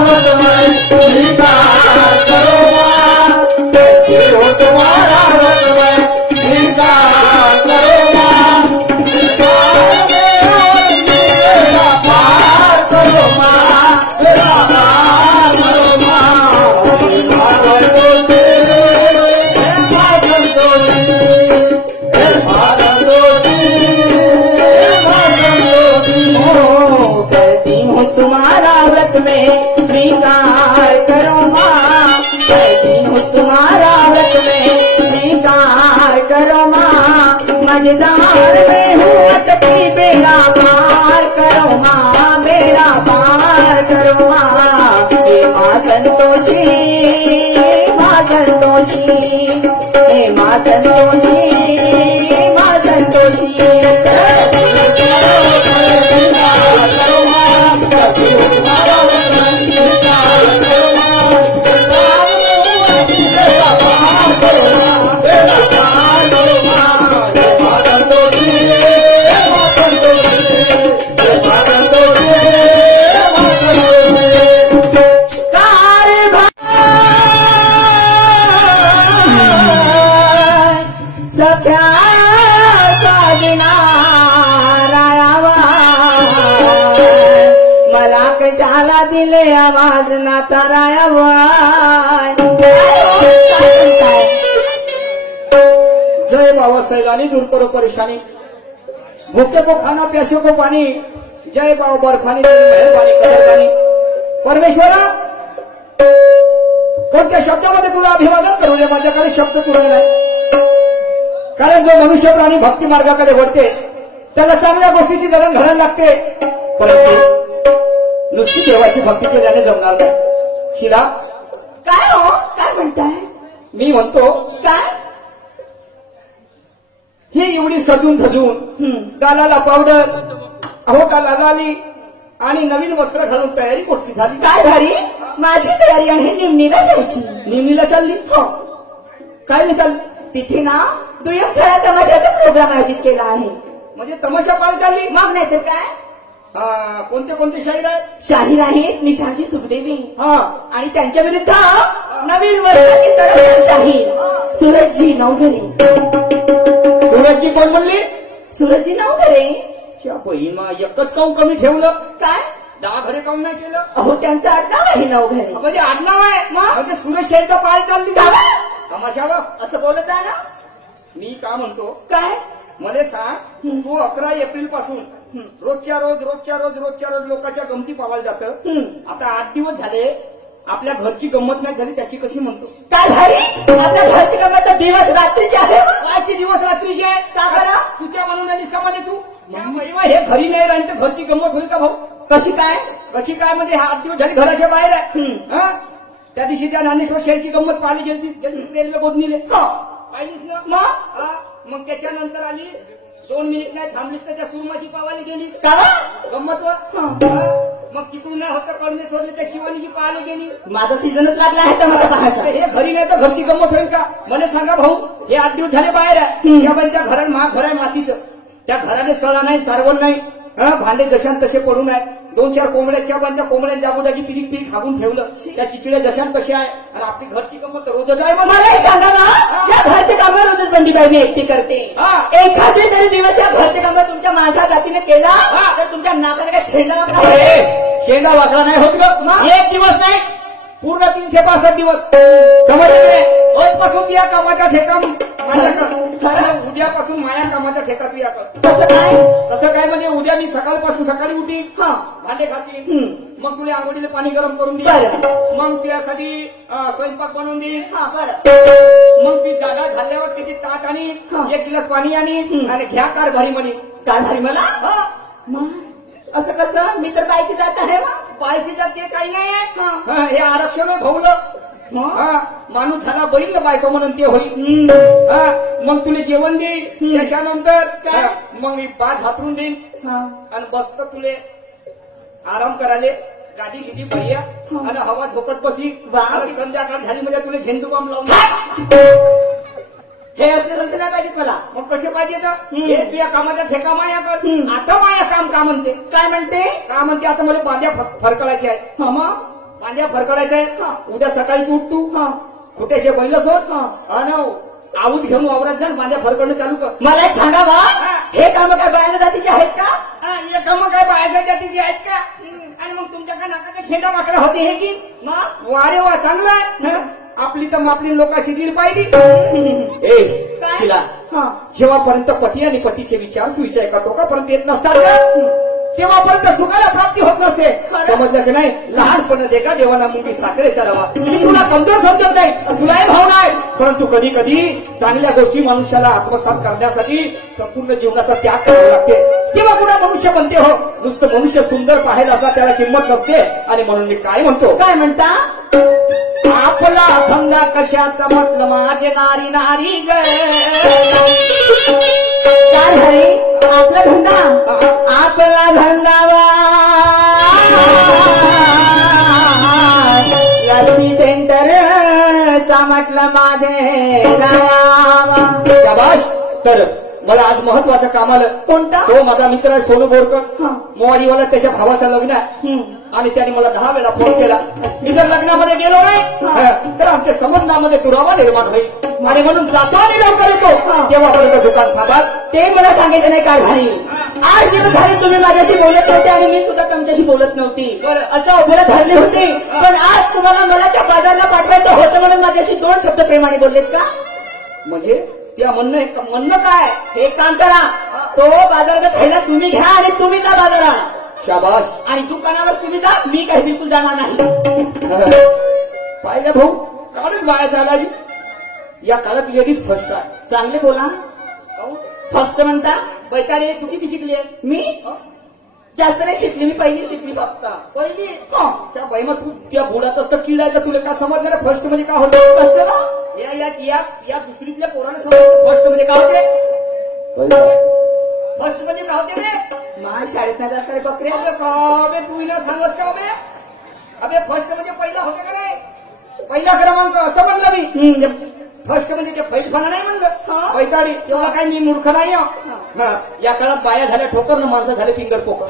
व्रत में स्वीकार करो माँ, कैसी हो तुम्हारा व्रत में स्वीकार करो माँ, मेरा पार करो माँ, मेरा पार करो माँ, संतोषी कहती हूँ तुम्हारा व्रत में स्वीकार करो माँ, कहती हूँ तुम्हारा व्रत में स्वीकार करो माँ, मझधार में हूँ अटकी बेड़ा पार करो माँ, बेड़ा पार करो माँ, हे माँ संतोषी, माँ संतोषी, हे माँ संतोषी, माँ संतोषी। कशाला दिले आवाज नाता रायावाय। जय बाबा सैलानी दूर करो परेशानी, भूखे को खाना प्यासियों को पानी, जय बाबा बर्फानी मेहरबानी कदरदानी। परमेश्वरा कोणत्या शब्दामध्ये तुला अभिवादन करू नये, माझ्याकडे शब्द तुला नाही, कारण जो मनुष्य प्राणी भक्ती मार्गाकडे वळते त्याला चांगल्या गोष्टीची जडण घडायला लागते, परंतु नुसती देवाची भक्ती केल्याने जमणार नाही। शिला काय हो, काय म्हणताय? मी म्हणतो काय ही एवढी सजून धजून गालाला पावडर, अहो गालाला आली आणि नवीन वस्त्र घालून तयारी कुठची झाली? काय झाली? माझी तयारी आहे निमणीला जायची। निमणीला चालली? हो। काय नाही चालली? तिथे ना दुय्यम खेळा तमाशाचा प्रोग्राम आयोजित केला आहे। म्हणजे तमाशा पाहायला चालली? मग नाही तर काय। कोणते कोणते शाहीर आहेत? शाहीर आहेत निशांती सुखदेवी, आणि त्यांच्या विरुद्ध नवीन वर्षाची तरफदार शाहीर सूरजजी नवघरे। सूरजजी कोण म्हणली? सूरजजी नवघरे। बहिणा एकच काऊन कमी ठेवलं? काय 10 घरे काऊन नाही केलं? अहो त्यांचं आडनाव आहे नवघरे। म्हणजे आडनाव आहे म्हणजे सूरज शाहीरचा पाहायला चालली तमाशाला असं बोलत आहे ना? मी का म्हणतो काय मला सांग, तू 11 एप्रिल पासून रोजच्या रोज लोकांच्या गमती पावायला जातं। आता 8 दिवस झाले आपल्या घरची गंमत नाही झाली, त्याची कशी म्हणतो? काय भारी आपल्या घरची गंमत तर दिवस रात्रीची आहे। कायची दिवस रात्रीची आहे? का करा तू त्या म्हणून आलीस का मला? तू महिमा हे घरी नाही राहील तर घरची गंमत होईल का भाऊ? कशी काय म्हणजे 8 दिवस झाले घराच्या बाहेर आहे। त्या दिवशी त्या ज्ञानेश्वर शेरची गंमत पाहिली गेली गोदनीले पाहिलीस ना? मग त्याच्यानंतर आली 2 मिनिट नाही थांबलीस तर त्या सुरमाची पावायला गेलीस का गंमत? मग तिकडून नाही होतं परमेश्वरने त्या शिवानीची पाहायला गेली। माझा सीझनच लागला आहे तमाशा पाहायचा। हे घरी नाही तर घरची गंमत होईल का? मला सांगा भाऊ, हे 8 दिवस झाले बाहेर आहे, त्या घरात घर आहे मातीचं, त्या घराने सळा नाही सारवण नाही, भांडे जशान तसे पडून आहेत, 2-4 कोंबड्याच्या त्या कोंबड्याने जागोजागी पिरीक खाऊन ठेवलं, त्या चिचड्या जशान तशा आहे, आणि आपली घरची गंमत रोजच आहे। मला सांगा ना, या घरचे कामं रोजच बंदीबाई मी एकटी करते। एखादे जरी दिवस या घरचे कामं तुमच्या माणसा जातीने केला तर तुमच्या नाकाला काय शेंगा वाकडा नाही होत ग। एक दिवस नाही, पूर्ण 365 दिवस समजले। आजपासून या कामाचा ठेका उद्यापासून माया कामाचा ठेका तू याकडे। कसं काय म्हणजे उद्या मी सकाळी उठी, भांडे घासीन, मग तुला आंघोळीला पाणी गरम करून देईन, मग तुझ्यासाठी स्वयंपाक बनवून देईन, मग ती जागा झाल्यावर किती ताट आणि 1 गिलास पाणी आणि घ्या कारभारी म्हणे। कारभारी मला? असं कसं? मी तर बायची जात आहे। बायची जात ते काही नाही, हे आरक्षण आहे भाऊलं। माणूस झाला बैल बायको म्हणून ते होईल। मग तुला जेवण देईन, त्याच्यानंतर मग मी 5 हातरून देईन आणि बसत तुले आराम करायला गादी गिदी भरिया आणि हवा झोकत बसी। संध्याकाळ झाली म्हणजे तुला झेंडू बॉम्ब लावून हे असले संस्थे नाही पाहिजेत मला। मग कसे पाहिजेत? हे तुझ्या कामाचा ठेका माया कर। आता माया काम का म्हणते? काय म्हणते? का म्हणते? आता मला बांध्या फरकळायचे आहेत। मांड्या फरकडायचंय उद्या सकाळी उठ तू खोट्याचे बैल सोड आणि आऊत घेऊन वावरात जा मांड्या फरकडणं चालू कर. मला एक सांगा बा, हे काम काय बाहेर जातीचे आहेत का? हे काम काय बाहेरच्या जातीची आहेत का? आणि मग तुमच्याकडे नाकाच्या शेंडा वाकडा होते हे की मग वारे वा चांगलं आहे. आपली तर आपली लोकांची दीड पाहिली. जेव्हापर्यंत पती आणि पतीचे विचार सुविचार एका टोकापर्यंत येत नसतात तेव्हापर्यंत सुखाला प्राप्ती होत नसते. समजलं की नाही? लहानपण देखा देवाना मुंगी साखरेचा रवा. मी तुला कमजोर समजत नाही, तुलाही भावना आहे, परंतु कधी कधी चांगल्या गोष्टी मनुष्याला आत्मसात करण्यासाठी संपूर्ण जीवनाचा त्याग करावा लागते. तेव्हा कुणा मनुष्य बनते हो. नुसतं मनुष्य सुंदर पाहायला असला त्याला किंमत नसते. आणि म्हणून मी काय म्हणतो, काय म्हणता? आपला धंदा कशाचा म्हटलं माझे नारी नारी ग. काय हरी आपला धंदा? आपला धंदा लस्सी सेंटरचा म्हटलं माझे नाव. शाबाश. तर मला आज महत्वाचं काम आलं. कोणता? तो माझा मित्र आहे सोनू बोरकर, मोवाडीवाला. त्याच्या भावाचा लग्न आहे आणि त्याने मला 10 वेळा फोन केला. मी जर लग्नामध्ये गेलो नाही तर आमच्या संबंधामध्ये दुरावा निर्माण होईल आणि म्हणून जातो आणि लवकर येतो. तेव्हापर्यंत दुकान सांभाळ. ते मला सांगायचं नाही काय भारी. 8 दिवस झाले तुम्ही माझ्याशी बोलत नव्हते आणि मी सुद्धा तुमच्याशी बोलत नव्हती. असं अवघड धरले होते, पण आज तुम्हाला मला त्या बाजारला पाठवायचं होतं म्हणून माझ्याशी 2 शब्द प्रेमाने बोललेत का? म्हणजे त्या म्हणणं काय? हे काम करा, तो बाजाराचा थैला तुम्ही घ्या आणि तुम्ही जा बाजारात. शाबाश. आणि दुकानावर तुम्ही जा, मी काही बिलकुल जाणार नाही. पाहिलं भाऊ, कालच बाया चालाजी. या काळात लेडीज फर्स्ट आहे. चांगले बोला. फर्स्ट म्हणता? बैतारे तू किती शिकली आहेस? मी जास्त नाही शिकली, मी पहिली शिकली फक्त. पहिली? त्या बाई मग तू त्या बुडात असतं किड आहे तर तुला का समजणार फर्स्ट म्हणजे काय होतं? कसं? या दुसरीतल्या पोराने समजलं फर्स्ट म्हणजे काय होते? फर्स्ट म्हणजे काय होते रे? माझ्या शाळेत नाही जास्त रे बकरे. अबे तू ना सांगस का अबे? अबे फर्स्ट म्हणजे पहिला होते का नाही? पहिला क्रमांक असं म्हणलं मी. फर्स्ट म्हणजे ते फैलफाना नाही म्हणलं. बैताडी तेवढा काय मी मूर्ख नाही. या काळात बाया झाल्या ठोकर ना माणसं झाले फिंगर पोकर.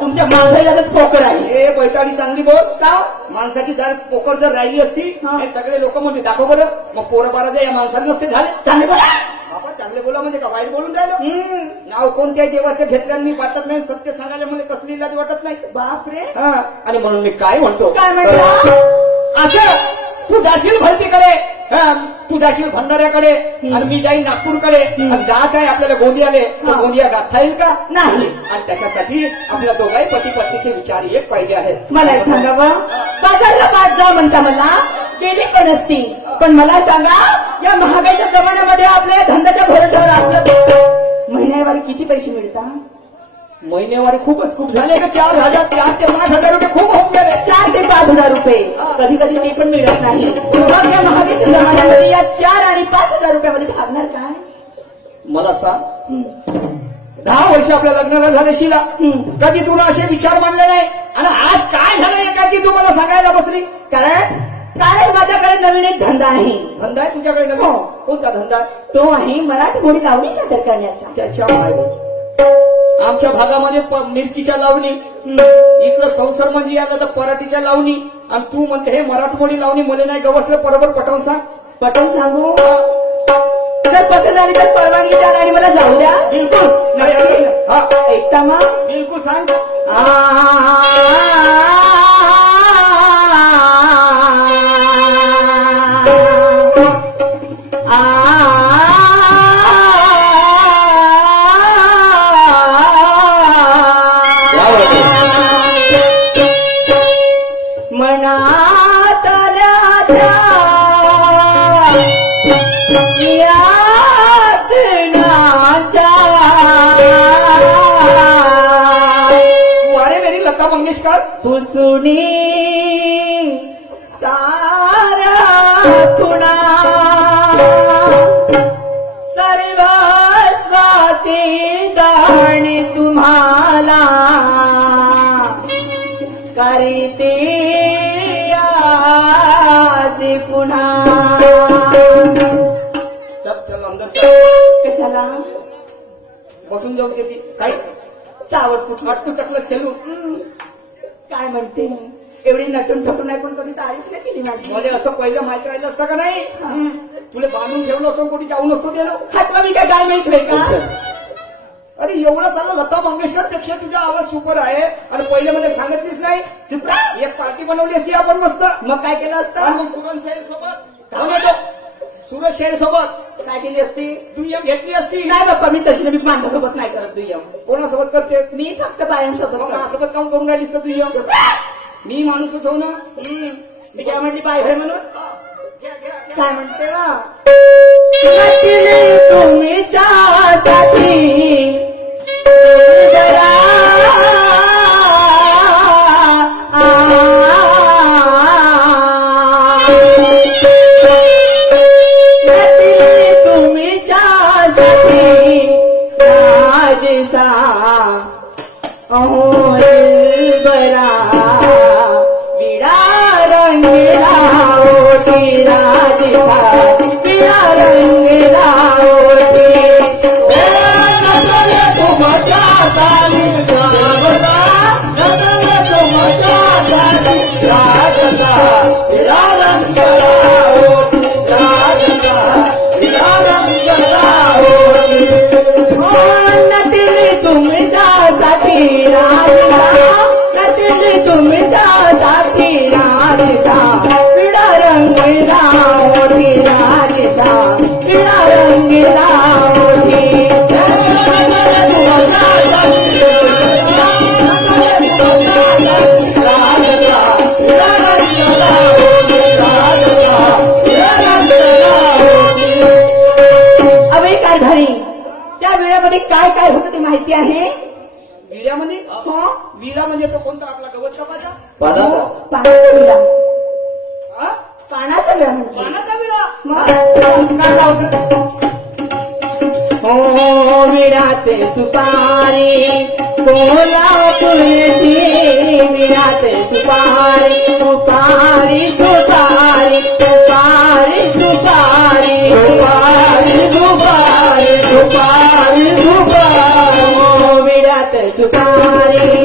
तुमच्या माणसालाच पोकर आहे. हे बैताडी चांगली बोल का? माणसाची जर पोकर जर राहिली असती हे सगळे लोक म्हणजे दाखव बरं मग पोरं बारा या माणसाला नसते झाले. चांगले बोला बाबा, चांगले बोला म्हणजे का वाईट बोलून राहिलं? नाव कोणत्याही देवाचं घेतल्यानं मी वाटत नाही. सत्य सांगायला मला कसली लाज वाटत नाही. बापरे. आणि म्हणून मी काय म्हणतो, काय म्हणतो? असं तू जाशील भरतीकडे, तू जाशील भंडाऱ्याकडे आणि मी जाईन नागपूरकडे आणि जायचं आहे आपल्याला गोंदियाले. गोंदिया गाठता येईल का? नाही. आणि त्याच्यासाठी आपल्या दोघाही पती पत्नीचे विचार एक पाहिजे आहेत. मला सांगा बा, बाजारला पाठ जा म्हणता मला गेली पण असती, पण मला सांगा या महागाईच्या जमान्यामध्ये आपल्या धंद्याच्या भरोशावर आपलं महिन्यावारी किती पैसे मिळतात? महिनेवारी खूप झाले. 4,000 ते 5,000 रुपये खूप होऊन गेले. 4 ते 5,000 रुपये. कधी कधी ते पण मिळत नाही. मग या महागाईच्या जमान्यामध्ये या 4 आणि 5,000 रुपयामध्ये भागणार काय? मला सांग, 10 वर्ष आपल्या लग्नाला झाले शिला, कधी तुला असे विचार मांडले नाही आणि आज काय झालं एखादी तू मला सांगायला बसली? कारण माझ्याकडे नवीन एक धंदा आहे. धंदा आहे तुझ्याकडे? कोणता धंदा? तो आहे मराठी मोडी लावणी सादर करण्याचा. त्याच्या आमच्या भागामध्ये मिरचीच्या लावणी, इकडं संसार म्हणजे आलं तर पराठीच्या लावणी, आणि तू म्हणते हे मराठमोळी लावणी मला नाही गवसलं. बरोबर पटवून सांग. पटवून सांगू? जर पसंत आली तर परवानगी द्या आणि मला जाऊ द्या. बिलकुल. ऐकता मग? बिलकुल सांग. पुसुनी सारा खुणा सर्वस्वाती दाणी तुम्हाला करीते आज पुन्हा. चल अंदर. कशाला बसून जाऊ देते? काय चावट कुठली अटकू चकलं खेळू? काय म्हणते? एवढी नटून थटून नाही पण कधी तारीफ नाही केली माझी. मला असं पहिलं माहिती राहिलं असतं का नाही तुला बांधून ठेवलं असतो कोणी जाऊ नसतो गेलो. हातला मी काय गाय म्हैस आहे का? अरे एवढं सारं लता मंगेशकर पेक्षा तुझा आवाज सुपर आहे आणि पहिले मला सांगितलीच नाही. चुपरा एक पार्टी बनवली असती आपण मस्त. मग काय केलं आणि असतं? मग सुरज शेर सोबत सुरज शेर सोबत काय केली असती? दुय्यम घेतली असती. नाही बाप्पा, मी तशी मी माणसासोबत नाही करत दुय्यम. कोणासोबत करते? मी फक्त बायांसोबत करते. माझ्यासोबत काम करून राहिलीस तर दुय्यम. मी माणूसच हो ना. मी काय म्हणली बाय भर म्हणून घ्या, घ्या, घ्या. काय म्हणते ना तुम्ही साठी तुम्ही साठी राजसा अहो बरा विडा रंगला ओटी राजसा विडा रंगला ओटी काय काय होतं ते माहिती आहे? विड्यामध्ये विडा म्हणजे तो कोणता आपला गवत कपाचा पानाचा विडा. हा? पानाचा विडा म्हणजे पानाचा विडा. मग काय लावतं? हो विडाते सुपारी कोल्हापूरची विडाते सुपारी सुपारी सुपारी सुपारी सुपारी सुपारी सुपारी सुपारी सुपारी हो विडाते सुपारी